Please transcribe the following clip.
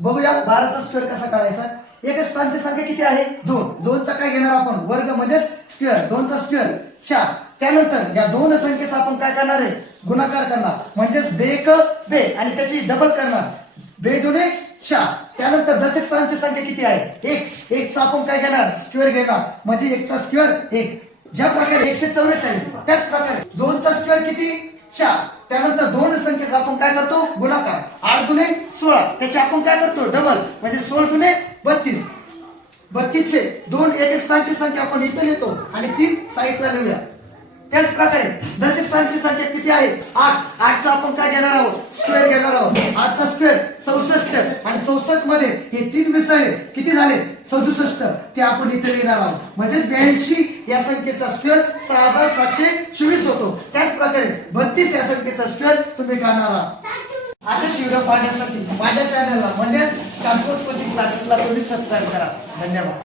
बघूया 12चा स्क्वेअर कसा काढायचा। एकच स्थानची संख्या किती आहे 2, 2चा काय घेणार आपण वर्ग म्हणजे स्क्वेअर, 2चा स्क्वेअर 4। त्यानंतर या दोन संख्येचा आपण काय करणार आहे गुणाकार करणार म्हणजेच बेक बे आणि त्याची डबल करणार, बे दुने 4। त्यानंतर दशक स्थानची संख्या किती आहे 1, 1चा आपण काय घेणार स्क्वेअर घेणार म्हणजे 1चा स्क्वेअर 1। ज्या प्रकारे 144 त्याच प्रकारे 2चा स्क्वेअर किती 4। त्यानंतर दोन संख्येचा आपण काय करतो गुणाकार, 8 दुने 16 त्याचे आपण काय करतो डबल म्हणजे 16 दुने 32, 32 चे दोन एक स्थानची संख्या आपण इथे लिहितो आणि 3 साईडला लिहूया। त्याच प्रकारे दशक स्थानची संख्या किती आहे 8, 8चा आपण काय घेणार आहोत स्क्वेअर घेणार आहोत, 8चा स्क्वेअर 64 आणि 64 मध्ये हे 3 मिसळले किती झाले 67 ते आपण इथे लिहिणार आहोत म्हणजे 82 या संख्येचा स्क्वेअर 6724 होतो। त्याच प्रकारे 32 या संख्येचा स्क्वेअर तुम्ही काढणार आहात। असेच व्हिडिओ पाहण्यासाठी माझ्या चॅनलला म्हणजे शाश्वत कोचिंग क्लासेसला तुम्ही सबस्क्राइब करा। धन्यवाद।